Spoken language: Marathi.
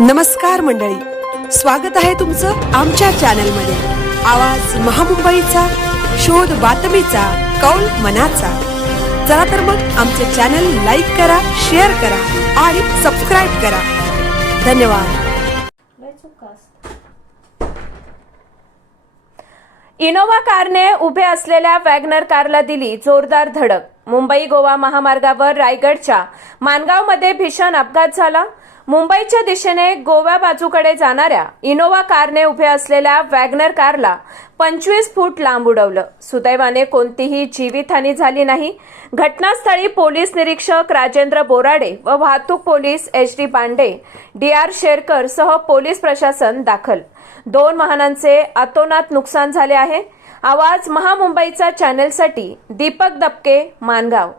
नमस्कार मंडळी, स्वागत आहे तुमचं आमच्या चॅनलमध्ये। आवाज महामुंबईचा, शोध बातमीचा, कौल मनाचा। चला तर मग आमचे चॅनल लाईक करा, शेअर करा आणि सबस्क्राइब करा। धन्यवाद। इनोव्हा कारने उभे असलेल्या वॅगनर कारला दिली जोरदार धडक। मुंबई गोवा महामार्गावर रायगडच्या माणगावमध्ये भीषण अपघात झाला। मुंबईच्या दिशेने गोवा बाजूकडे जाणाऱ्या इनोव्हा कारने उभे असलेल्या वॅगनर कारला 25 फूट लांब उडवलं। सुदैवाने कोणतीही जीवितहानी झाली नाही। घटनास्थळी पोलीस निरीक्षक राजेंद्र बोराडे व वाहतूक police HD Pande, DR Sherkar सह पोलीस प्रशासन दाखल। 2 वाहनांचे अतोनात नुकसान झाले आहे। आवाज महामुंबईचा चॅनलसाठी दीपक दबके, माणगाव।